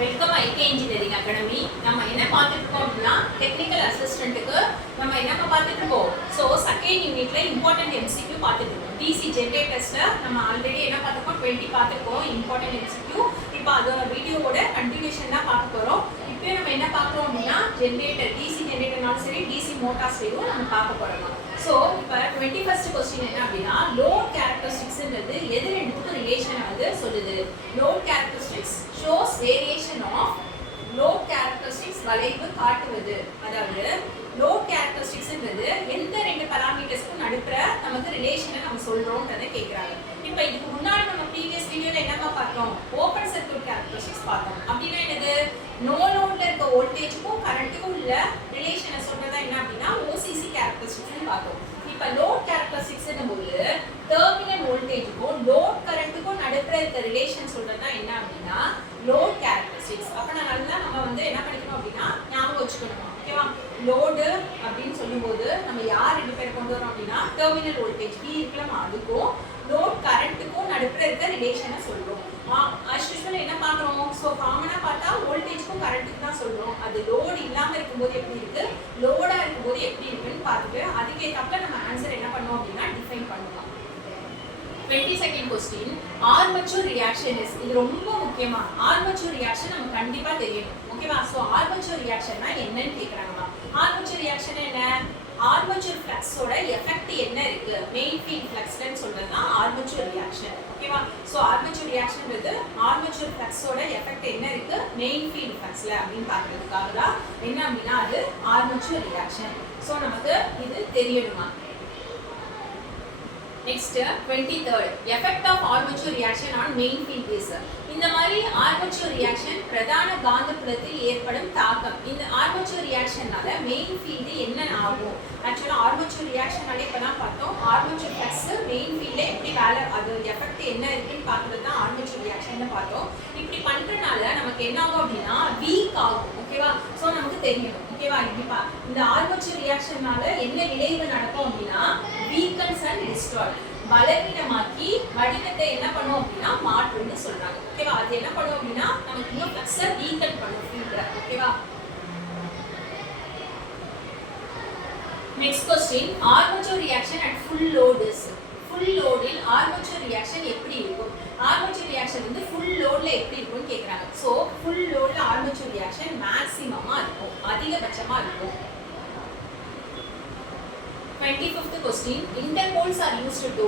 Welcome ஐகே engineering academy. நம்ம என்ன பார்த்துட்டு இருக்கோம் அப்படின்னா டெக்னிக்கல் அசிஸ்டன்ட்டுக்கு நம்ம என்ன பார்த்துட்டு இருக்கோம். ஸோ செகண்ட் யூனிட்ல இம்பார்ட்டன்ட் எம்சிக்யூ பார்த்துட்டு இருக்கோம். டிசி ஜென்ரேட்டர்ஸ்ல நம்ம ஆல்ரெடி என்ன பார்த்துருக்கோம், 20 பார்த்துருக்கோம் இம்பார்ட்டன்ட் எம்சிக்யூ. இப்போ அதோட வீடியோவோட கண்டினியூஷன் தான் பார்க்க போகிறோம். இப்போ நம்ம என்ன பார்க்குறோம் அப்படின்னா ஜென்ரேட்டர், டிசி ஜென்ரேட்டர்னாலும் சரி டிசி மோட்டார்ஸ்லையும் நம்ம பார்க்க போகிறோம். ஸோ இப்போ 21st கொஸ்டின் என்ன அப்படின்னா லோட் கேரக்டரிஸ்டிக்ஸ்ன்றது எது ரெண்டுத்துக்கும் ரிலேஷனை வந்து சொல்லுது. Load characteristics shows variation of load characteristics வளைவு காட்டுவது. அதாவது லோட் கேரக்டரிஸ்டிக்ஸ்ன்றது எந்த ரெண்டு பராமீட்டர்ஸ்க்கும் நடுப்புற நமக்கு ரிலேஷனை நம்ம சொல்றோம்ன்றதை கேட்குறாங்க. இப்போ இதுக்கு முன்னாடி நம்ம ப்ரீவியஸ் வீடியோல என்னமா பார்த்தோம், ஓப்பன் சர்க்யூட் கேரக்டரிஸ்டிக்ஸ் பார்த்தோம். அப்படின்னா என்னது, நோ லோட்ல இருக்க வோல்டேஜுக்கும் கரண்ட்டுக்கும் உள்ள ரிலேஷனை சொல்றதா என்ன அப்படின்னா ஓசிசி கேரக்டரிஸ்டிக்ஸ்னு பார்த்தோம். இப்போ லோட் கேரக்டரிஸ்டிக்ஸ்னும் போது டெர்மினல் வோல்டேஜுக்கும் லோட் கரண்ட்டுக்கும் நடுப்புற இருக்க ரிலேஷன் சொல்றதா என்ன அப்படின்னா லோட் கேரக்டரிஸ்டிக்ஸ். அப்போ நல்லா நம்ம வந்து என்ன பண்ணிக்கணும் அப்படின்னா ஞாபகம் வச்சுக்கணும். ஓகேவா, லோடு அப்படின்னு சொல்லும்போது நம்ம யார் ரெண்டு பேரை கொண்டு வரோம் அப்படின்னா டெர்மினல் வோல்டேஜ் V இருக்கலாம், அதுக்கும் லோட் கரண்ட்டுக்கும் நடுப்புற இருக்க ரிலேஷனை சொல்றோம். as usual என்ன பார்க்குறோம், ஸோ காமனாக பார்த்தா வோல்டேஜ்க்கும் கரண்ட்டுக்கு தான் சொல்றோம். அது லோடு இல்லாமல் இருக்கும்போது எப்படி இருக்கு, லோடா இருக்கும்போது எப்படி இருக்குன்னு பார்த்துட்டு அதுக்கேற்றாப்புல நம்ம ஆன்சர் என்ன பண்ணோம் அப்படின்னா டிஃபைன் பண்ணலாம். 22nd question, armature reaction is. இது ரொம்ப முக்கியமா, ஆர்மேச்சர் ரியாக்ஷன் நமக்கு கண்டிப்பா தெரியணும். ஓகேவா, சோ ஆர்மேச்சர் ரியாக்ஷன்னா என்னன்னு கேக்குறாங்க. ஆர்மேச்சர் ரியாக்ஷன் என்ன, ஆர்மேச்சர் ஃப்ளக்ஸோட எஃபெக்ட் என்ன இருக்கு, மெயின் ஃபீல்ட் ஃப்ளக்ஸ்லன்னு சொல்றது தான் ஆர்மேச்சர் ரியாக்ஷன். ஓகேவா, சோ ஆர்மேச்சர் ரியாக்ஷன்றது ஆர்மேச்சர் ஃப்ளக்ஸோட எஃபெக்ட் என்ன இருக்கு மெயின் ஃபீல்ட் ஃப்ளக்ஸ்ல அப்படின்னு பார்க்கிறதுக்காக தான் என்ன அப்படின்னா அது ஆர்மேச்சர் ரியாக்ஷன். சோ நமக்கு இது தெரியணுமா. Next 23rd, effect of armature reaction on main field is. இந்த மாதிரி ஆர்மேச்சர் ரியாக்ஷன் பிரதான காந்தப்புலத்தில் ஏற்படும் தாக்கம். இந்த ஆர்மேச்சர் ரியாக்ஷனால மெயின் ஃபீல்டு என்ன ஆகும். ஆக்சுவலா ஆர்மேச்சர் ரியாக்ஷனாலே இப்பதான் பார்த்தோம், ஆர்மேச்சர் ஃப்ளக்ஸ் மெயின் ஃபீல்ட்ல எப்படி வேலை, அது எஃபெக்ட் என்ன இருக்குன்னு பார்க்கறது தான் ஆர்மேச்சர் ரியாக்ஷன் பார்த்தோம். இப்படி பண்றதுனால நமக்கு என்ன ஆகும் அப்படின்னா வீக் ஆகும். ஓகேவா, ஸோ நமக்கு தெரியணும். ஓகேவா, இப்படிப்பா இந்த ஆர்மேச்சர் ரியாக்ஷனால என்ன விளைவு நடக்கும் அப்படின்னா வீக்கன்ஸ் அண்ட் டிஸ்ட்ராய், பலவீனமாக்கி வடிவத்தை என்ன பண்ணும் அப்படின்னா மாற்றுன்னு சொல்றாங்க. ஓகேவா, அது என்ன பண்ணும் அப்படின்னா நமக்கு இன்னும் ஃப்ளக்ஸை வீக்கன் பண்ணும் ஃபீல்ட்ல. ஓகேவா, next question, armature reaction at full load is. Full லோடில் ஆர்மேச்சர் ரியாக்ஷன் எப்படி இருக்கும், ஆர்மேச்சர் ரியாக்ஷன் வந்து ஃபுல் லோட்ல எப்படி இருக்கும்னு கேக்குறாங்க. சோ ஃபுல் லோட்ல ஆர்மேச்சர் ரியாக்ஷன் மேக்ஸிமமா இருக்கும், அதிகபட்சமா இருக்கும். 25th question, interpoles are used to.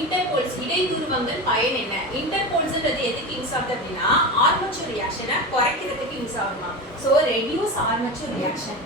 Interpoles இடைதுருவங்கள் பயன் என்ன. இன்டர்போல்ஸ்ன்றது எதுக்கு யூஸ் ஆகுது அப்படின்னா ஆர்மேச்சர் ரியாக்ஷனை குறைக்கிறதுக்கு யூஸ் ஆகுமா. So reduce armature reaction.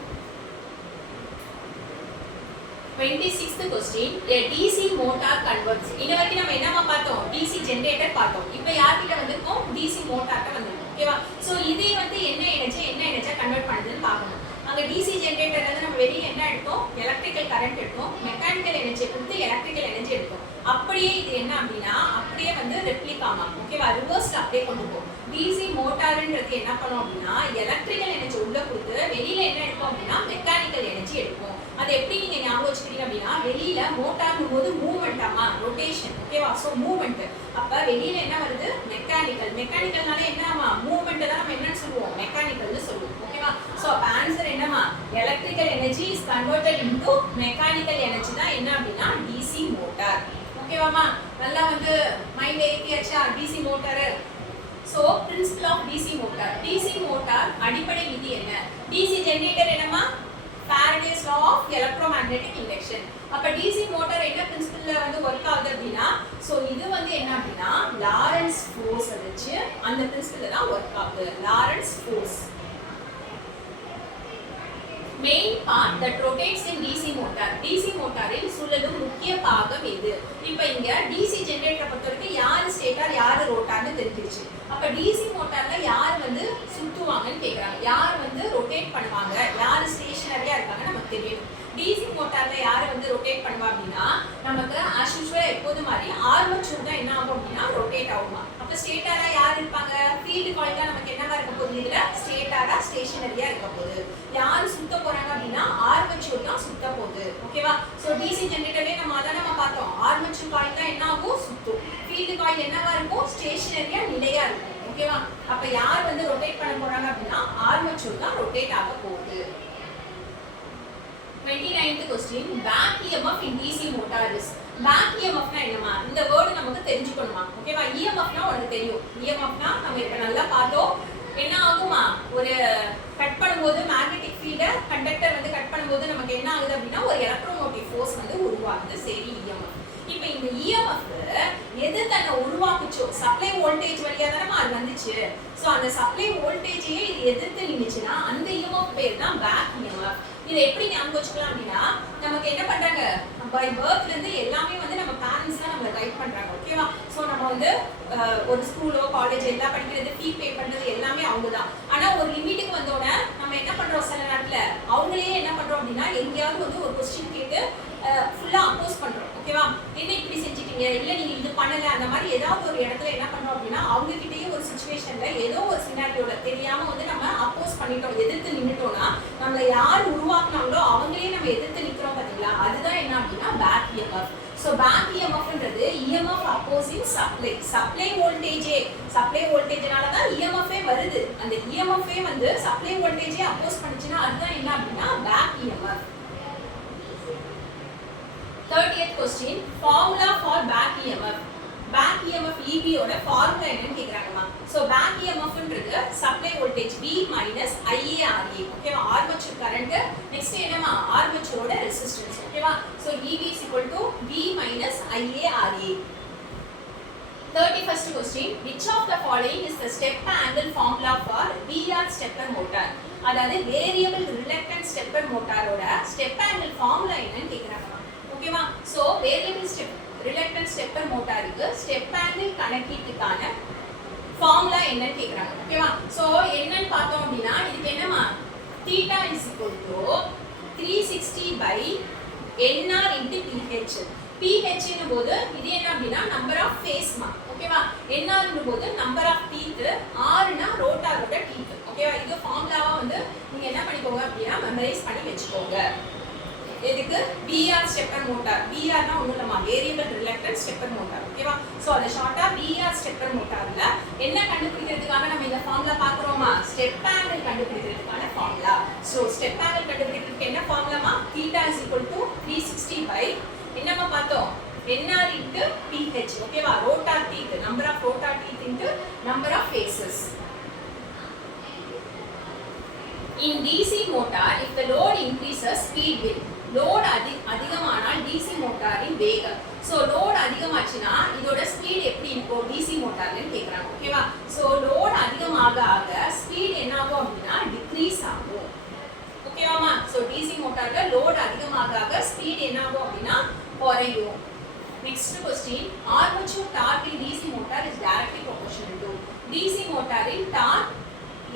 26th question, a DC motor converts. இது வரைக்கும் நம்ம என்னமா பார்த்தோம், DC ஜெனரேட்டர் பார்த்தோம். இப்போ யார்கிட்ட வந்திருக்கோம், DC மோட்டார்ட்ட வந்திருக்கோம். ஓகேவா, சோ இதே வந்து என்ன எனர்ஜியா கன்வெர்ட் பண்ணுதுன்னு பார்க்கணும். அங்க DC ஜெனரேட்டர்ல இருந்து நம்ம வெளியில என்ன எடுத்தோம், எலக்ட்ரிக்கல் கரண்ட் எடுத்தோம், மெக்கானிக்கல் எனர்ஜி கொடுத்து எலக்ட்ரிக்கல் எனர்ஜி எடுத்தோம். அப்படியே இது என்ன அப்படின்னா அப்படியே வந்து ரெப்ளிக் ஆகும். ஓகேவா, ரிவர்ஸ்ல அப்படியே கொண்டு போகும். DC மோட்டார்ன்றது என்ன பண்ணும் அப்படின்னா எலக்ட்ரிக்கல் எனர்ஜி உள்ள கொடுத்து வெளியில என்ன எடுப்போம் அப்படின்னா மெக்கானிக்கல் எனர்ஜி எடுப்போம். அது எப்படி நீங்க ஞாபகம் வச்சுக்கிறீங்க அப்படின்னா வெளியில மோட்டார்னும் போது மூவ்மெண்ட் ஆமா, ரொட்டேஷன். ஓகேவா, சோ மூவ்மெண்ட். அப்ப வெளியில என்ன வருது, மெக்கானிக்கல்னால என்ன ஆமா, மூவ்மெண்ட் தான் நம்ம என்னன்னு சொல்லுவோம், மெக்கானிக்கல்னு சொல்லுவோம். ஓகேவா, சோ அப்ப ஆன்சர் என்னமா, electrical energy is converted into mechanical energy தான் என்ன அப்படின்னா DC மோட்டார். ஓகேவாமா, நல்லா வந்து மைண்ட் ஏத்தியாச்சா DC motor. So principle of DC motor. DC motor அடிப்படை விதி என்ன, DC ஜெனரேட்டர் என்னமா Faraday's law of electromagnetic induction. அப்ப DC மோட்டார் என்ன பிரின்சிபல்ல வந்து வர்க் ஆகுது அப்படின்னா சோ இது வந்து என்ன அப்படின்னா லாரன்ஸ் ஃபோர்ஸ் வச்சு அந்த பிரின்சிபல்ல தான் வர்க் ஆகுது, Lawrence force. Main part that rotates in DC motor. DC மோட்டாரில் சுழலும் முக்கிய பாகம் எது. இப்போ இங்க DC ஜெனரேட்டரை பொறுத்தவரைக்கும் யார் ஸ்டேட்டர் யார் ரோட்டார்னு தெரிஞ்சிருச்சு. அப்ப DC மோட்டார்ல யார் வந்து சுத்துவாங்கன்னு கேக்குறாங்க, யார் வந்து ரொட்டேட் பண்ணுவாங்க, யார் ஸ்டேஷனரியா இருக்காங்க நமக்கு தெரியும். DC மோட்டார்ல யார் வந்து ரொட்டேட் பண்ணுவா அப்படின்னா நமக்கு as usual எப்போது மாதிரி ஆர்மேச்சர் தான் என்ன ஆகும் அப்படின்னா ரொட்டேட் ஆகுமா. அப்ப ஸ்டேட்டரா யார் இருப்பாங்க, ஃபீல்ட் காயில் தான் நமக்கு என்னவா இருக்க போகுது, இதுல ஸ்டேட்டரா ஸ்டேஷனரியா இருக்க போகுது. யார் சுத்த போறாங்க அப்படின்னா ஆர்மேச்சர் தான் சுத்த போகுது. ஓகேவா, சோ DC ஜெனரேட்டர்லயே நம்ம அத நம்ம பார்த்தோம், ஆர்மேச்சர் காயில் தான் என்ன ஆகும் சுத்தும், ஃபீல்ட் காயில் என்னவா இருக்கும் ஸ்டேஷனரியா நிலையா இருக்கும். ஓகேவா, அப்ப யார் வந்து ரொட்டேட் பண்ண போறாங்க ஆர்மேச்சர் தான் ரொட்டேட் ஆக போகுது. 29th question, back EMF in DC motor is. back EMF னா என்னமா? இந்த வேர்ட் நமக்கு தெரிஞ்சுக்கணுமா? ஓகேவா? EMF னா உங்களுக்கு தெரியும். EMF னா நம்ம இப்ப நல்லா பார்த்தோம். என்ன ஆகுமா? ஒரு கட் பண்ணும்போது மேக்னெட்டிக் ஃபீல்ட கண்டக்டர் வந்து கட் பண்ணும்போது நமக்கு என்ன ஆகுது அப்படின்னா ஒரு எலக்ட்ரோமோட்டிவ் ஃபோர்ஸ் வந்து உருவாகுது. சரி, EMF. இப்போ இந்த EMF எது தன்னை உருவாக்குச்சோ சப்ளை வோல்டேஜ் வழியா தானே அது வந்துச்சு. ஸோ அந்த சப்ளை வோல்டேஜையே இது எதிர்த்து நின்றுச்சுன்னா அந்த EMF பேர் தான் பேக் EMF. இதை எப்படி ஞாபகம் வச்சுக்கலாம் அப்படின்னா நமக்கு என்ன பண்றாங்க, பை பர்த்ல இருந்து எல்லாமே வந்து நம்ம பேரண்ட்ஸ் தான் நம்மளை கைட் பண்றாங்க. ஓகேவா? ஸோ நம்ம வந்து ஒரு ஸ்கூலோ காலேஜ் எல்லாம் படிக்கிறது ஃபீ பே பண்றது எல்லாமே அவங்க தான். ஆனா ஒரு லிமிட்டுக்கு வந்தோடனே நம்ம என்ன பண்றோம், சில நேரத்துல அவங்களே என்ன பண்றோம் அப்படின்னா எங்கேயாவது வந்து ஒரு கொஸ்டின் கேட்டு ஃபுல்லா அப்போஸ் பண்றோம். ஓகேவா? என்ன இப்படி செஞ்சிட்டீங்க, இல்ல நீங்க இது பண்ணல, அந்த மாதிரி ஏதாவது ஒரு இடத்துல என்ன பண்றோம் அப்படின்னா அவங்க கிட்டயே ஒரு சிச்சுவேஷன்ல ஏதோ ஒரு சினாரியோல தெரியாம வந்து நம்ம அப்போஸ் பண்ணிட்டோம், எதிர்த்து நின்னுட்டோம்னா நம்மள யார் உருவாக்குனாங்களோ அவங்களே நம்ம எதிர்த்து நிக்கிறோம் பாத்தீங்களா, அதுதான் என்ன அப்படின்னா பேக் EMF. ஸோ பேக் EMFன்றது EMF அப்போசிங் சப்ளை வோல்டேஜ்னால தான் EMF வருது. அந்த EMF வந்து சப்ளை வோல்டேஜே அப்போஸ் பண்ணுச்சுன்னா அதுதான் என்ன அப்படின்னா back EMF. 30th question, formula for back EMF. back EMF EB ஓட ஃபார்முலா என்னன்னு கேக்குறாங்கமா. சோ back EMF ன்றது supply voltage V minus IaRa. ஓகேவா? ஆர்மேச்சர் கரண்ட் நெக்ஸ்ட் என்னமா ஆர்மேச்சரோட ரெசிஸ்டன்ஸ். ஓகேவா? So EB is equal to V minus IaRa. 31st question, which of the following is the step angle formula for VR stepper motor? அதாவது variable reluctance stepper மோட்டாரோட step angle formula என்னன்னு கேக்குறாங்க. ஓகேவா? So variable reluctance stepper மோட்டாருக்கு step angle கணக்கீட்டுக்கான formula என்னன்னு கேக்குறாங்க. ஓகேவா? சோ என்னன்னு பார்த்தோம் அப்படின்னா இதுக்கு என்னமா θ is equal to 360 by NR into PH. PH ன்னு போது இது என்ன அப்படின்னா நம்பர் ஆஃப் ஃபேஸ்மா. ஓகேவா? NR ன்னு போது நம்பர் ஆஃப் டீத், R னா ரோட்டாரோட டீத். ஓகேவா? இது ஃபார்முலாவா வந்து நீங்க என்ன பண்ணிக்கோங்க அப்படின்னா மெமரைஸ் பண்ணி வெச்சுக்கோங்க. இதுக்கு VR ஸ்டெப்பர் மோட்டார். VR னா ஒண்ணும் இல்லமா வேரியபிள் ரிலக்டன்ஸ் ஸ்டெப்பர் மோட்டார். ஓகேவா? சோ அத ஷார்ட்டா VR ஸ்டெப்பர் மோட்டார்ல என்ன கண்டுபிடிக்கிறதுக்காக நம்ம இந்த ஃபார்முலா பார்க்கறோமா, ஸ்டெப் ஆங்கிள் கண்டுபிடிக்கிறதுக்கான ஃபார்முலா. சோ ஸ்டெப் ஆங்கிள் கண்டுபிடிக்கிறதுக்கு என்ன ஃபார்முலாமா, θ is equal to 360 by என்னமா பார்த்தோம் NR into PH. ஓகேவா? Rotor teeth, number of rotor teeth into number of phases. In DC motor, if the load increases, speed will. Load அதிகமானால் DC மோட்டாரின் வேகம். So load அதிகமாச்சுனா இதோட speed எப்படி இருக்கும் DC மோட்டார்ல கேக்குறாங்க. ஓகேவா? சோ லோட் அதிகமாக ஆக ஸ்பீட் என்ன ஆகும் அப்படினா டிக்ரீஸ் ஆகும். ஓகேவாமா? சோ DC மோட்டார்ல லோட் அதிகமாக ஆக ஸ்பீட் என்ன ஆகும் அப்படினா குறையும். Next question, armature torque in DC motor is directly proportional to. DC மோட்டாரின் டார்க்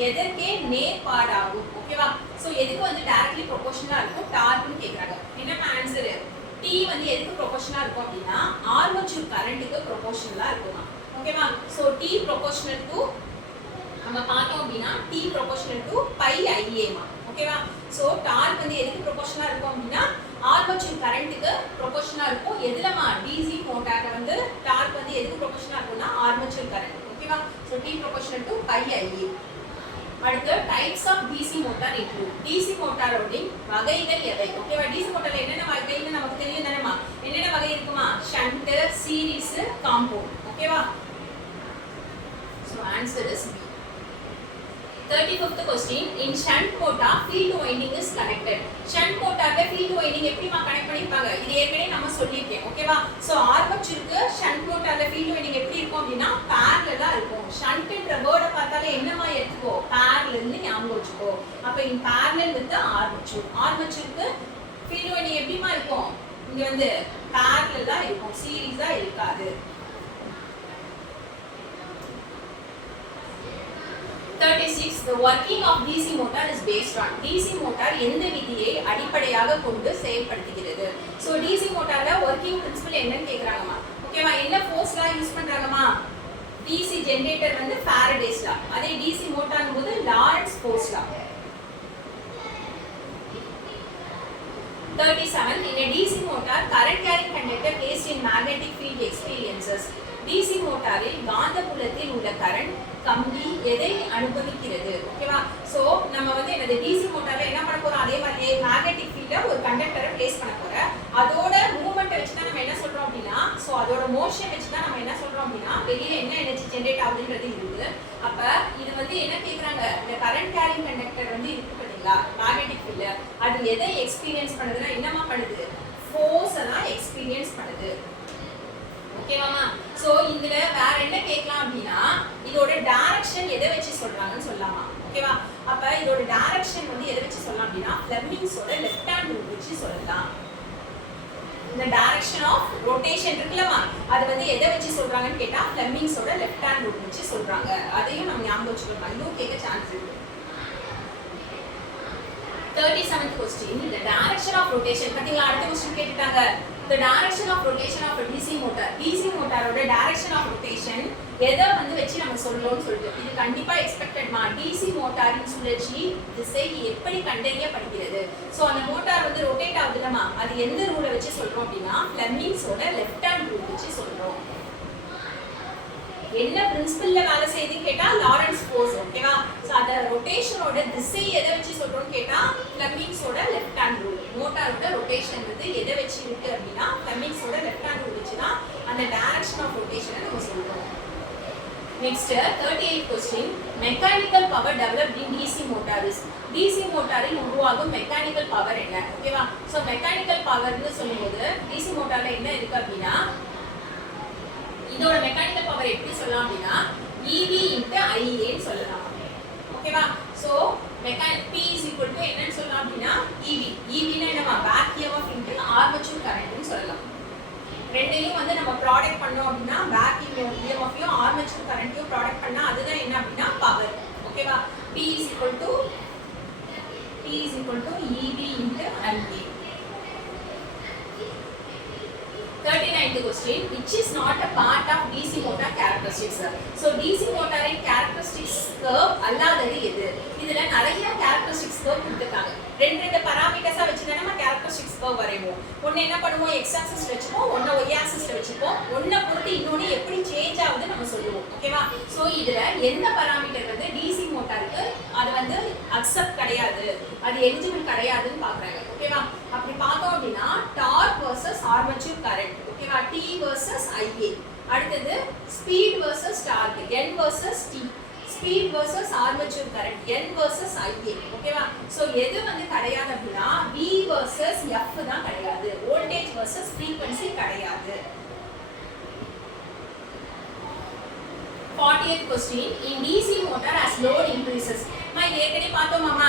எதற்கே நேர்பாடாகும். ஓகேவா? சோ எதுக்கு வந்து டைரக்ட்லி ப்ரொபோர்ஷனலா இருக்கும் டார்க்னு கேக்குறாங்க. என்னமா ஆன்சர்? T வந்து எதுக்கு ப்ரொபோர்ஷனலா இருக்கும் அப்படினா ஆர்மேச்சர் கரண்ட்க்கு ப்ரொபோர்ஷனலா இருக்குமா. ஓகேவா? சோ T ப்ரொபோர்ஷனல் டு நம்ம பார்த்தோம் அப்படினா T proportional to pi Ia மா. ஓகேவா? சோ டார்க் வந்து எதுக்கு ப்ரொபோர்ஷனலா இருக்கும் அப்படினா ஆர்மேச்சர் கரண்ட்க்கு ப்ரொபோர்ஷனலா இருக்கும். எதுலமா DC மோட்டார்ல வந்து டார்க் வந்து எதுக்கு ப்ரொபோர்ஷனலா இருக்கும்னா ஆர்மேச்சர் கரண்ட். ஓகேவா? So T proportional to pi Ia. அடுத்து types of DC motor include. DC மோட்டாரோட வகைகள் எவை? ஓகேவா? DC மோட்டார்ல என்னென்ன வகைன்னு நமக்கு தெரியும் தானேமா. என்னென்ன வகை இருக்குமா, ஷண்ட், சீரிஸ், காம்பவுண்ட். ஓகேவா? So answer is B. 35th question, in shunt motor field winding is connected. shunt motorல field winding எப்படிமா கனெக்ட் பண்ணிருப்பாங்க இது ஏற்கனவே நம்ம சொல்லிருக்கேன். ஓகேவா? சோ ஆர்மேச்சருக்கு shunt motorல field winding எப்படி இருக்கும் அப்படினா parallel-ஆ இருக்கும். shantன்ற வேர்ட பார்த்தாலே என்னமா எடுத்துக்கோ, parallel-னு ஞாபகம் வச்சுக்கோ. அப்ப in parallel with the armature. ஆர்மேச்சருக்கு field winding எப்படிமா இருக்கும், இங்க வந்து parallel-ஆ இருக்கும், சீரிஸா இருக்காது. 36, the working of DC motor is based on. DC motor எந்த விதியை அடிப்படையாக கொண்டு செயல்படுத்துகிறது. சோ DC motorல working principle என்னன்னு கேக்குறாங்கமா. ஓகேவா? என்ன ஃபோர்ஸ் லா யூஸ் பண்றாங்கமா, DC ஜெனரேட்டர் வந்து ஃபாரடேஸ் லா, அதே DC மோட்டார்னும் போது Lawrence force law. 37, in a DC motor current carrying conductor placed in magnetic field experiences. DC மோட்டாரில் காந்தப்புலத்தில் உள்ள கரண்ட் கம்பி எதை அனுபவிக்கிறது. ஓகேவா? சோ நம்ம வந்து என்னது டிசி மோட்டார்ல என்ன பண்ண போறோம், அதே மாதிரி மேக்னெட்டிக் ஃபீல்ட்ல ஒரு கண்டக்டரை பிளேஸ் பண்ண போறோம். அதோட மூவ்மெண்ட் வச்சு தான் நம்ம என்ன சொல்றோம் அப்படின்னா, சோ அதோட மோஷன் வச்சு தான் நம்ம என்ன சொல்றோம் அப்படின்னா வெளியில என்ன எனர்ஜி ஜெனரேட் ஆகுதுன்றது இருக்கு. அப்ப இது வந்து என்ன கேக்குறாங்க, இந்த கரண்ட் கேரிங் கண்டக்டர் வந்து இருக்கு பாத்தீங்களா மேக்னெட்டிக் ஃபீல்ட்ல, அது எதை எக்ஸ்பீரியன்ஸ் பண்ணுதுன்னா என்னமா பண்ணுது, ஃபோர்ஸ் எல்லாம் எக்ஸ்பீரியன்ஸ் பண்ணுது. ஓகேவாமா? சோ இதுல வேற என்ன கேட்கலாம் அப்படின்னா இதோட டைரக்ஷன் எதை வச்சு சொல்றாங்கன்னு சொல்லலாமா. ஓகேவா? அப்ப இதோட டைரக்ஷன் வந்து எதை வச்சு சொல்லலாம் அப்படின்னா ஃப்ளெமிங்ஸோட லெஃப்ட் ஹேண்ட் ரூல் வச்சு சொல்லலாம். இந்த டைரக்ஷன் ஆஃப் ரொட்டேஷன் இருக்குல்லமா, அது வந்து எதை வச்சு சொல்றாங்கன்னு கேட்டா ஃப்ளெமிங்ஸோட லெஃப்ட் ஹேண்ட் ரூல் வச்சு சொல்றாங்க. அதையும் நம்ம ஞாபகம் வச்சுக்கணும், இன்னும் கேட்க சான்ஸ் இருக்கு. 37th question, the direction of rotation. பாத்தீங்களா, அடுத்த क्वेश्चन கேட்டிட்டாங்க. The direction of rotation of a DC motor. DC மோட்டாரோட direction of rotation எதை வந்து வச்சு நம்ம சொல்லணும்னு சொல்லிட்டு இது கண்டிப்பா எக்ஸ்பெக்டட்மா. DC மோட்டாரின் சுழற்சி திசை எப்படி கண்டறியப்படுகிறது. சோ அந்த மோட்டார் வந்து ரொட்டேட் ஆகுதுலமா, அது எந்த ரூலை வச்சு சொல்றோம் அப்படின்னா ஃப்ளெமிங்ஸோட லெஃப்ட் ஹேண்ட் ரூல் வச்சு சொல்றோம். என்ன பிரின்சிபல்ல வேலை செய்யுதுன்னு கேட்டா லாரன்ஸ் ஃபோர்ஸ். ஓகேவா? சோ அத ரொட்டேஷனோட திசை எதை வச்சு சொல்றோம்னு கேட்டா ஃப்ளெமிங்ஸோட லெஃப்ட் ஹேண்ட் ரூல். மோட்டாரோட ரொட்டேஷன் வந்து எதை வச்சு இருக்கு அப்படின்னா ஃப்ளெமிங்ஸோட லெஃப்ட் ஹேண்ட் ரூல் வச்சு தான் அந்த டைரக்ஷன் ஆஃப் ரொட்டேஷனை நம்ம சொல்றோம். Next 38th question, mechanical power developed in DC motors. DC மோட்டாரில் உருவாகும் மெக்கானிக்கல் பவர் என்ன. ஓகேவா? சோ மெக்கானிக்கல் பவர்னு சொல்லும்போது டிசி மோட்டார்ல என்ன இருக்கு அப்படின்னா இதோட மெக்கானிக்கல் பவர் எப்படி சொல்லலாம் அப்படின்னா EV into IA ன்னு சொல்லலாம். ஓகேவா? So P is equal to என்னன்னு சொல்லலாம் அப்படின்னா EV னா என்னமா பேக் EMF into ஆர்மேச்சர் கரண்ட்னு சொல்லலாம். ரெண்டையும் வந்து நம்ம ப்ராடக்ட் பண்ணோம் அப்படின்னா பேக் EMF-யும் ஆர்மேச்சர் கரண்ட்டையும் ப்ராடக்ட் பண்ணா அதுதான் என்ன அப்படின்னா பவர். ஓகேவா? P is equal to EV into IA. 39th question, which is not a part of DC motor characteristics. So DC motor characteristics curve அல்லாதது எது. இதுல நிறைய characteristics curve கொடுத்திருக்காங்க. ரெண்டு பாராமீட்டர்ஸா வச்சு தான் நம்ம characteristics curve வரைவோம். ஒன்னு என்ன பண்ணுவோம், x axis வச்சுப்போம், ஒன்னு y axis வச்சுப்போம். ஒன்ன பொறுத்து இன்னொன்னு எப்படி சேஞ்ச் ஆகுது நம்ம சொல்லுவோம். ஓகேவா? சோ இதுல எந்த பாராமீட்டர் வந்து DC மோட்டாருக்கு அது வந்து அக்செப்ட் கிடையாது, அது எலிஜிபிள் கிடையாதுன்னு பாக்குறாங்க. ஓகேவா? அப்படி பார்த்தோம் அப்படின்னா டார்க் வெர்சஸ் ஆர்மேச்சர் கரண்ட். ஓகேவா? T versus IA. அடுத்தது speed versus torque, N versus T. Speed versus armature current, N versus IA. ஓகேவா? சோ எது வந்து கிடையாது அப்படின்னா V வெர்சஸ் F தான் கிடையாது, வோல்டேஜ் வெர்சஸ் ஃப்ரீக்வென்சி கிடையாது. 40th question, in DC motor as load increases. இது ஏற்கனவே பார்த்தோமாமா,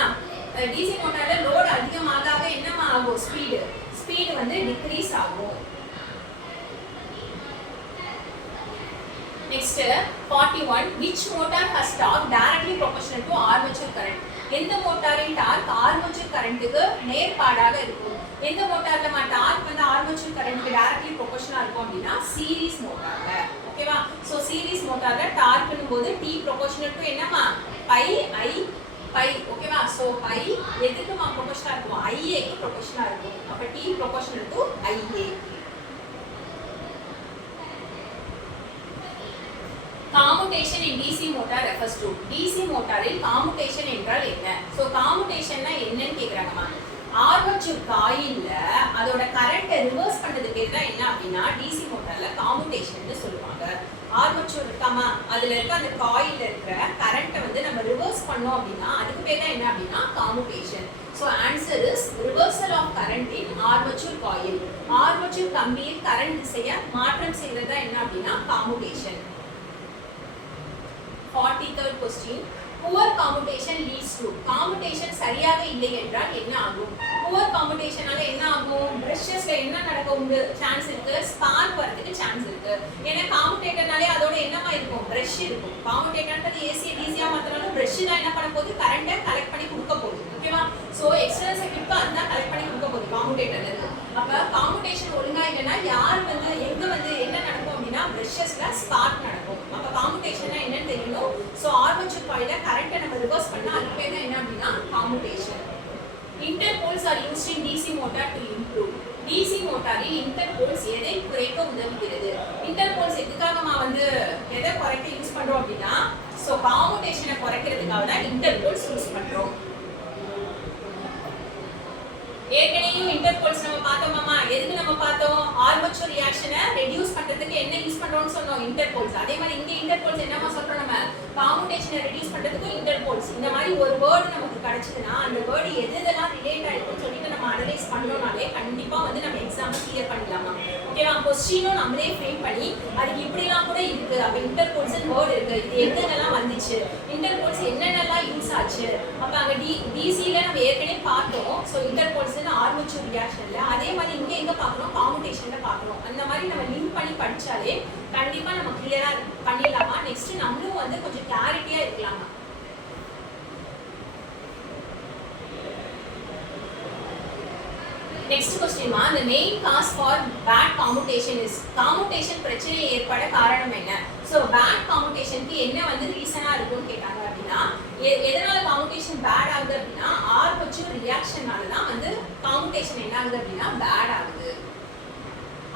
DC மோட்டார்ல லோட் அதிகமாக என்னமா ஆகும், ஸ்பீடு வந்து டிக்ரீஸ் ஆகும். Next 41, which motor has torque directly proportional to armature current. எந்த மோட்டாரின் டார்க் ஆர்மேச்சர் கரண்ட்டுக்கு நேர்பாடாக இருக்கும். எந்த மோட்டார்ல டார்க் வந்து ஆர்மேச்சர் கரண்ட்டுக்கு டைரக்ட்லி ப்ரொபோர்ஷனலா இருக்கும் அப்படின்னா சீரிஸ் மோட்டார்ல. ஓகேவா? சோ சீரிஸ் மோட்டார்ல டார்க்னும் போது T ப்ரொபோர்ஷனல் டு என்னமா பை I பை. ஓகேவா? சோ பை எதுக்குமா ப்ரொபோர்ஷனலா இருக்கும், IA க்கு ப்ரொபோர்ஷனலா இருக்கும். அப்ப T proportional to IA. Commutation in DC motor refers to. DC மோட்டாரில் commutation என்றால் என்ன. சோ commutation என்னன்னு கேக்குறாங்கமா. ஆர்மேச்சர் காயில்ல அதோட கரண்ட்டை ரிவர்ஸ் பண்றது பேர் தான் என்ன அப்படின்னா DC மோட்டார்ல கம்யூட்டேஷன்னு சொல்லுவாங்க. ஆர்மேச்சர் இருக்காமா, அதுல இருக்க அந்த காயில்ல இருக்கிற கரண்ட்டை வந்து நம்ம ரிவர்ஸ் பண்ணோம் அப்படின்னா அதுக்கு பேர் தான் என்ன அப்படின்னா commutation. So answer is reversal of current in armature coil. Armature கம்பியில் கரண்ட் திசையை மாற்றம் செய்யறது என்ன அப்படின்னா commutation. 43rd question, poor commutation leads to. commutation சரியாக இல்லை என்றால் என்ன ஆகும். poor commutationனால என்ன ஆகும், பிரஷஸ்ல என்ன நடக்க உண்டு சான்ஸ் இருக்கு, ஸ்பார்க் வரதுக்கு சான்ஸ் இருக்கு. ஏன்னா கம்யூட்டேட்டர்னாலே அதோட என்னமா இருக்கும், பிரஷ் இருக்கும். கம்யூட்டேட்டர்ன்றது AC DC-யா மாத்தனாலும் பிரஷ் தான் என்ன பண்ண போகுது, கரண்ட்டை கலெக்ட் பண்ணி கொடுக்க போகுது. ஓகேவா? சோ எக்ஸ்டர்னல் சர்க்யூட்க்கு அதான் கலெக்ட் பண்ணி கொடுக்க போகுது கம்யூட்டேட்டர்ல இருந்து. அப்ப கம்யூட்டேஷன் ஒழுங்கா இல்லைன்னா யார் வந்து எங்க வந்து என்ன நடக்கும் அப்படின்னா பிரஷஸ்ல ஸ்பார்க் நடக்கும். அப்ப கம்யூட்டேஷன்னா என்னன்னு தெரியணும். சோ ஆர்மேச்சர் காயில்ல கரண்ட்டை நம்ம ரிவர்ஸ் பண்ணா அது பேர் தான் என்ன அப்படின்னா commutation. Interpoles are used in DC motor to improve. DC மோட்டாரில் இன்டர்போல்ஸ் எதை குறைக்க உதவுகிறது. இன்டர்போல்ஸ் எதுக்காகமா வந்து எதை குறைக்க யூஸ் பண்றோம் அப்படின்னா ஸோ காம்படிஷனை குறைக்கிறதுக்காக தான் இன்டர்போல்ஸ் யூஸ் பண்றோம். ஏற்கனவே இன்டர்போல்ஸ் நம்ம பார்த்தோமாமா, எதுக்கு நம்ம பார்த்தோம்? ஆர்மேச்சர் ரியாக்ஷனை ரெடியூஸ் பண்றதுக்கு என்ன யூஸ் பண்றோம்னு சொன்னோம், இன்டர்போல்ஸ். அதே மாதிரி இங்க இன்டர்போல்ஸ் என்னமா சொல்றோம், நம்ம காம்படிஷனை ரெடியூஸ் பண்றதுக்கு இன்டர்போல்ஸ். இந்த மாதிரி ஒரு வேர்டு நமக்கு கிடைச்சதுன்னா அந்த வேர்டு எதெல்லாம் ரிலேட் ஆயிருக்குன்னு சொல்லிட்டு நம்ம அனலைஸ் பண்ணோம்னாலே கண்டிப்பா வந்து நம்ம எக்ஸாம் கிளியர் பண்ணிடலாமா. ஓகேவா? கொஸ்டினும் நம்மளே ஃப்ரேம் பண்ணி அதுக்கு இப்படிலாம் கூட இருக்கு, அப்ப இன்டர்போல்ஸ் வேர்டு இருக்கு, இது எங்கெல்லாம் வந்துச்சு, இன்டர்போல்ஸ் என்னென்னலாம் யூஸ் ஆச்சு, அப்ப அங்க டிசில நம்ம ஏற்கனவே பார்த்தோம். ஸோ இன்டர்போல்ஸ் ஆர்மேச்சர் ரியாக்ஷன்ல, அதே மாதிரி இங்க எங்க பார்க்கணும், காம்படிஷன்ல பார்க்கணும். அந்த மாதிரி நம்ம லிங்க் பண்ணி படிச்சாலே கண்டிப்பா நம்ம கிளியரா பண்ணிடலாமா. நெக்ஸ்ட் நம்மளும் வந்து கொஞ்சம் கிளாரிட்டியா இருக்கலாமா. நெக்ஸ்ட் क्वेश्चन மா, the main cause for bad commutation is, commutation பிரச்சனை ஏற்பட காரணம் என்ன? சோ bad commutation-க்கு என்ன வந்து ரீசனா இருக்கும்னு கேட்டாங்க அப்படினா, எதனால commutation bad ஆகுது அப்படினா ஆர்மேச்சர் ரியாக்ஷனால தான் வந்து commutation என்ன ஆகுது அப்படினா bad ஆகுது.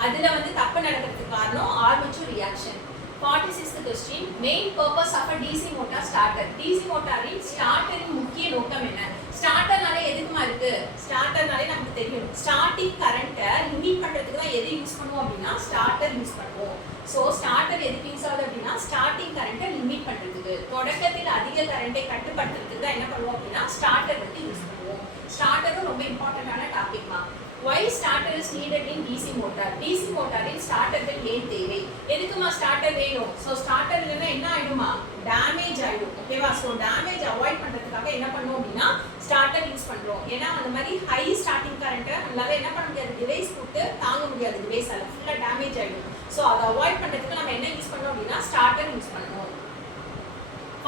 அதுல வந்து தப்பு நடக்கிறதுக்கு காரணம் armature reaction. 46th question, main purpose of a DC motor starter. DC motor-இன் ஸ்டார்டரின் முக்கிய நோக்கம் என்ன? ஸ்டார்டர்னாலே எதுக்குமா இருக்கு? ஸ்டார்டர்னாலே நமக்கு தெரியும், ஸ்டார்டிங் கரண்ட்டை லிமிட் பண்றதுக்கு தான் எது யூஸ் பண்ணுவோம் அப்படின்னா ஸ்டார்டர் யூஸ் பண்ணுவோம். ஸோ ஸ்டார்டர் எதுக்கு யூஸ் ஆகுது அப்படின்னா ஸ்டார்டிங் கரண்ட்டை லிமிட் பண்றதுக்கு, தொடக்கத்தில் அதிக கரண்ட்டை கட்டுப்படுத்துறதுக்கு தான் என்ன பண்ணுவோம் அப்படின்னா ஸ்டார்டர் வந்து யூஸ் பண்ணுவோம். ஸ்டார்டரும் ரொம்ப இம்பார்ட்டன்டான டாபிக்மா. Why starter is needed in DC motor? DC motor-இல் ஸ்டார்டர்கள் ஏன் தேவை? எதுக்குமா ஸ்டார்டர் வேணும்? ஸோ ஸ்டார்டர் இல்லைன்னா என்ன ஆயிடுமா, டேமேஜ் ஆயிடும். ஓகேவா? ஸோ டேமேஜ் அவாய்ட் பண்றதுக்காக என்ன பண்ணுவோம் அப்படின்னா ஸ்டார்டர் யூஸ் பண்றோம். ஏன்னா அந்த மாதிரி ஹை ஸ்டார்டிங் கரண்ட்டை நம்மளால என்ன பண்ண முடியாது, டிவைஸ் போட்டு தாங்க முடியாது, டிவைஸால ஃபுல்லா டேமேஜ் ஆயிடும். ஸோ அதை அவாய்ட் பண்றதுக்கு நம்ம என்ன யூஸ் பண்ணோம் அப்படின்னா ஸ்டார்டர் யூஸ் பண்ணுவோம்.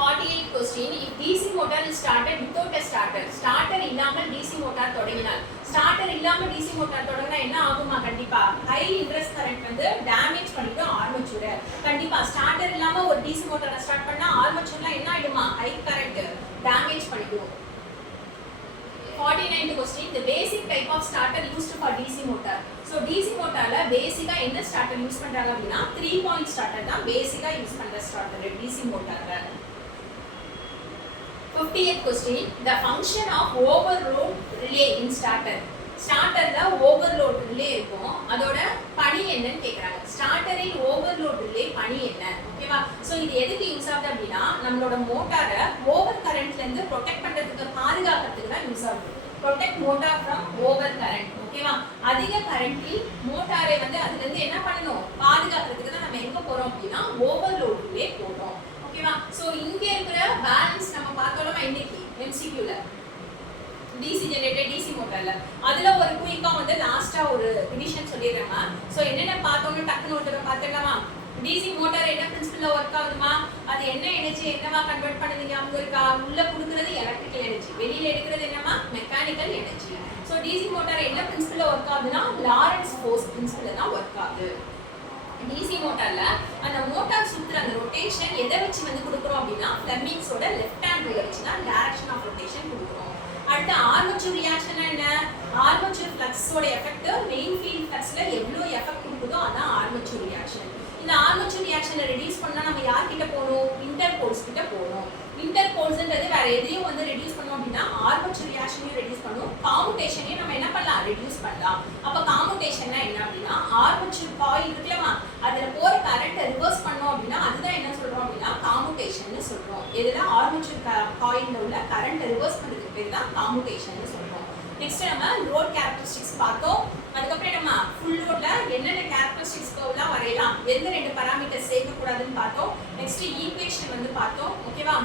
48th question, if DC motor is started without a starter, starter இல்லாமல் DC motor தொடங்கினால், ஸ்டார்டர் இல்லாம DC motor தொடங்கினா என்ன ஆகுமா? கண்டிப்பா ஹை இன்ட்ரஸ்ட் கரண்ட் வந்து டேமேஜ் பண்ணிடும் ஆர்மேச்சரை. கண்டிப்பா ஸ்டார்டர் இல்லாம ஒரு DC motor-ஐ ஸ்டார்ட் பண்ணா ஆர்மேச்சர்ல என்ன ஆயிடுமா, ஹை கரண்ட் டேமேஜ் பண்ணிடும். 49th question, the basic type of starter used for DC motor. So DC motorல பேசிக்கா என்ன ஸ்டார்டர் யூஸ் பண்றாங்க அப்படின்னா 3 point starter தான் பேசிக்கா யூஸ் பண்ற ஸ்டார்டர் DC motorல. 50th question, the function of overload relay in starter. ஸ்டார்டர்ல ஓவர்லோட் ரிலே இருக்கும், அதோட பணி என்னன்னு கேக்குறாங்க. ஸ்டார்டரில் ஓவர்லோட் ரிலே பணி என்ன? ஓகேவா? சோ இது எதுக்கு யூஸ் ஆகுது அப்படின்னா நம்மளோட மோட்டாரை ஓவர் கரண்ட்ல இருந்து ப்ரொடெக்ட் பண்றதுக்கு, பாதுகாக்கிறதுக்கு தான் யூஸ் ஆகுது. Protect motor from over current. ஓகேவா? அதிக கரண்டில் மோட்டாரை வந்து அதுல இருந்து என்ன பண்ணணும், பாதுகாக்கிறதுக்கு தான் நம்ம எங்க போறோம் அப்படின்னா ஓவர்லோட் ரிலே போறோம். ஓகேவா? சோ இங்க இருக்கிற பேலன்ஸ் நம்ம பார்த்தோம்னா இன்னைக்கு MCQ-ல DC ஜெனரேட்டர் DC மோட்டார்ல அதுல ஒரு குயிக்கா வந்து லாஸ்டா ஒரு ரிவிஷன் சொல்லிடுறேமா. சோ என்னென்ன பார்த்தோம்னு டக்குனு ஒரு தடவை பார்த்துக்கலாமா. DC மோட்டார் என்ன பிரின்சிபல்ல ஒர்க் ஆகுதுமா, அது என்ன எனர்ஜி என்னவா கன்வெர்ட் பண்ணுவீங்க, அங்க இருக்கா உள்ள கொடுக்கிறது எலக்ட்ரிக்கல் எனர்ஜி, வெளியில எடுக்கிறது என்னமா mechanical energy. So DC motor என்ன பிரின்சிபல்ல ஒர்க் ஆகுதுன்னா லாரன்ஸ் ஃபோர்ஸ் பிரின்சிபல்ல தான் ஒர்க் ஆகுது. DC மோட்டார்ல அந்த மோட்டார் சுத்துற அந்த ரொட்டேஷன் எதை வச்சு வந்து கொடுக்குறோம் அப்படின்னா ஃப்ளெமிங்ஸோட லெஃப்ட் ஹேண்ட் ரூலை வச்சு தான் டைரக்ஷன் ஆஃப் ரொட்டேஷன் கொடுக்குறோம். அடுத்து ஆர்மேச்சர் ரியாக்ஷன் என்ன, ஆர்மேச்சர் ஃப்ளக்ஸோட எஃபெக்ட் மெயின் ஃபீல்ட் ஃப்ளக்ஸ்ல எவ்வளவு எஃபெக்ட் கொடுக்குதோ அதான் ஆர்மேச்சர் ரியாக்ஷன். இந்த ஆர்மேச்சர் ரியாக்ஷனை ரெடியூஸ் பண்ணா நம்ம யார்கிட்ட போகணும், இன்டர்போல்ஸ் கிட்ட போகணும். இன்டர்போல்ஸ்ன்றது வேற எதையும் வந்து ரெடியூஸ் பண்ணோம் அப்படின்னா ஆர்மேச்சர் ரியாக்ஷனையும் ரெடியூஸ் பண்ணும், காம்புடேஷனையும் நம்ம என்ன பண்ணலாம், ரெடியூஸ் பண்ணலாம். அப்ப காம்புடேஷன்னா என்ன அப்படின்னா ஆர்மேச்சர் காயில் இருக்குல்லமா, அதுல போற கரண்ட்டை ரிவர்ஸ் பண்ணோம் அப்படின்னா அதுதான் என்ன சொல்றோம் அப்படின்னா காம்புடேஷன்னு சொல்றோம். எதுல ஆர்மேச்சர் காயில்ல உள்ள கரண்ட்டை ரிவர்ஸ் பண்றதுக்கு பேர் தான் காம்புடேஷன்னு சொல்றோம். நெக்ஸ்ட் நம்ம லோட் கேரக்டரிஸ்டிக்ஸ் பார்த்தோம். அதுக்கப்புறம் நம்ம ஃபுல் லோட்ல என்னென்ன கேரக்டரிஸ்டிக்ஸ் கர்வ்லாம் வரையலாம், எந்த ரெண்டு பாராமீட்டர்ஸ் சேர்க்க கூடாதுன்னு பார்த்தோம். நெக்ஸ்ட் ஈக்குவேஷன் வந்து பார்த்தோம். ஓகேவா?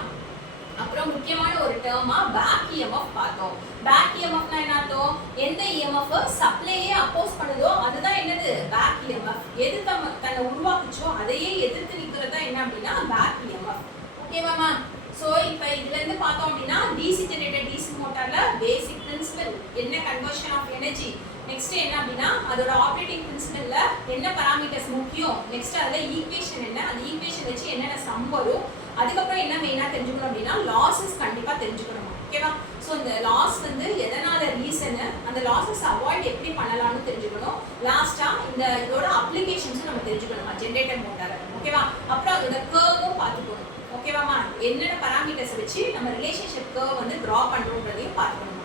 அப்புறம் முக்கியமான ஒரு டேர்மா பேக் EMF பார்த்தோம். பேக் EMFனா என்ன அர்த்தம், எந்த EMF சப்ளையே அப்போஸ் பண்ணுதோ அதுதான் என்னது பேக் EMF. எது தன்னை உருவாக்குச்சோ அதையே எதிர்த்து நிக்கிறது தான் என்ன அப்படின்னா பேக் EMF. ஓகேவாமா? சோ இப்போ இதுல இருந்து பார்த்தோம் அப்படின்னா DC ஜெனரேட்டர் DC மோட்டார்ல பேசிக் பிரின்சிபல் என்ன, கன்வர்ஷன் ஆஃப் எனர்ஜி. நெக்ஸ்ட் என்ன அப்படின்னா அதோட ஆப்ரேட்டிங் பிரின்சிபல்ல என்ன பாராமீட்டர்ஸ் முக்கியம், நெக்ஸ்ட் அதுல ஈக்குவேஷன் என்ன, அந்த ஈக்குவேஷன் வச்சு என்னென்ன சம் வரும், அதுக்கப்புறம் என்ன மெயினா தெரிஞ்சுக்கணும் அப்படின்னா லாஸஸ் கண்டிப்பா தெரிஞ்சுக்கணும். ஓகேவா? ஸோ இந்த லாஸ் வந்து எதனால ரீசன், அந்த லாஸஸ் அவாய்ட் எப்படி பண்ணலாம்னு தெரிஞ்சுக்கணும். லாஸ்டா இந்த இதோட அப்ளிகேஷன்ஸும் நம்ம தெரிஞ்சுக்கணுமா ஜெனரேட்டர் மோட்டார். ஓகேவா? அப்புறம் அதோட கர்வும் பார்த்துக்கணும். ஓகேவாமா? என்னென்ன பராமீட்டர்ஸ் வச்சு நம்ம ரிலேஷன்ஷிப்க்கு வந்து ட்ரா பண்ணுறோன்றதையும் பார்த்துக்கணும்.